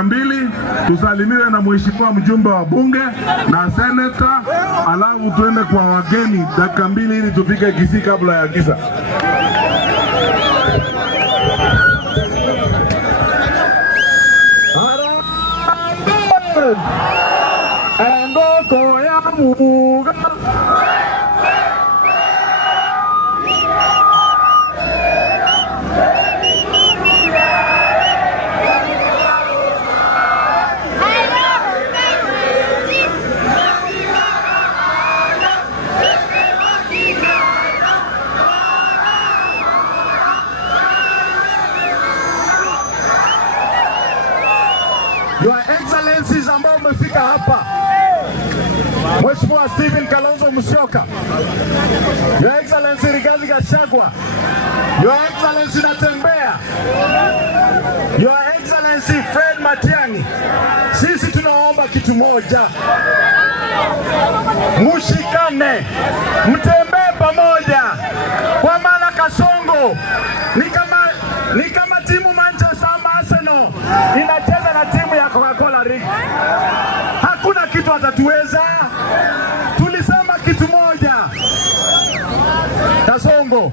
Mbili tusalimiwe na mheshimiwa mjumbe wa bunge na seneta, alafu tuende kwa wageni dakika mbili ili tufike Kisii kabla ya giza. Endoko ya Muga Your Excellencies ambao umefika hapa, Mheshimiwa Stephen Kalonzo Musyoka, Your Excellency Rigathi Gachagua, Your Excellency Natembeya, Your Excellency Fred Matiang'i, sisi tunaomba kitu moja, mushikane, mtembee pamoja, kwa maana Kasongo ni kama timu Manchester ama Arsenal inacheza na timu ya Coca-Cola Rig. Hakuna kitu atatuweza. Tulisema kitu moja, Kasongo,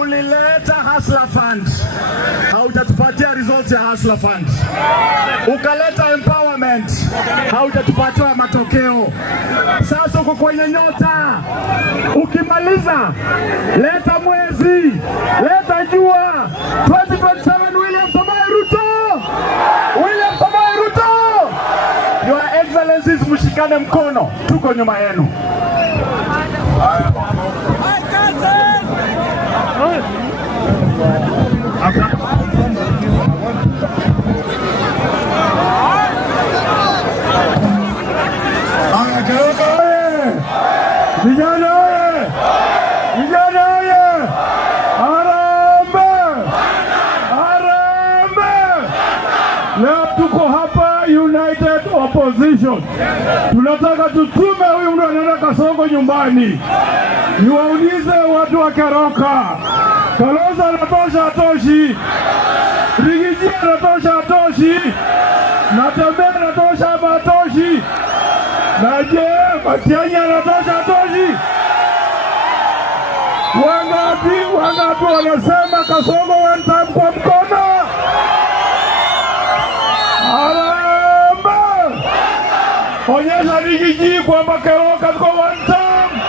ulileta Hustler Fund, haujatupatia results ya Hustler Fund. Ukaleta empowerment, haujatupatia matokeo. Sasa uko kwenye nyota, ukimaliza leta mwezi, leta jua. 2027 William Samoei Ruto, William Samoei Ruto. Your Excellencies, mshikane mkono, tuko nyuma yenu. Vijana oye! Vijana oye! Harambee! Harambee! Leo tuko hapa United Opposition. Tunataka tutume huyu mtu anaenda Kasongo nyumbani. Niwaulize watu wa Keroka, Kalonzo anatosha atoshi? Rigiji anatosha atoshi? Natembeya anatosha atoshi? Na je, Matiang'i anatosha atoshi? Wangapi wanasema Kasongo one time kwa mkono? Harambee! Onyesha Rigiji kwamba Keroka tuko one time.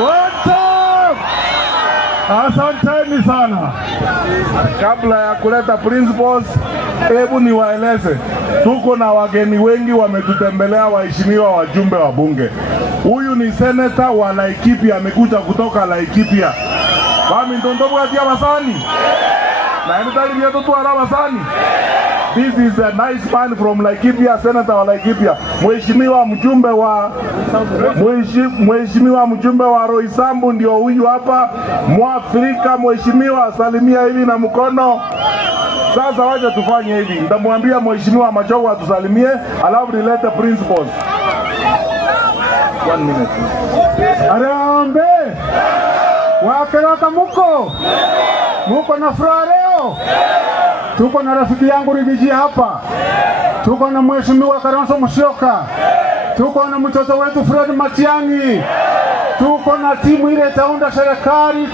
One time! Asanteni sana. Kabla ya kuleta principles, hebu niwaeleze, tuko na wageni wengi wametutembelea, waheshimiwa wajumbe wa bunge. Huyu ni seneta wa Laikipia, amekuja kutoka Laikipia. Wami ndondobu katia basani. Na enitali vieto tu ara basani. This is a nice man from Laikipia, senator wa Laikipia. Mheshimiwa mjumbe wa Roysambu ndio huyu hapa. Mwafrika, mheshimiwa, salimia hivi na mkono. Sasa wacha tufanye hivi. Nitamwambia mheshimiwa Machogu atusalimie, alafu nilete principles. 1 minute. Harambee! Wakeroka muko na furaha leo. Tuko na rafiki yangu Rigiji hapa. Tuko na mheshimiwa Kalonzo Musyoka. Tuko na mtoto wetu Fred Matiang'i. Tuko na timu ile itaunda serikali.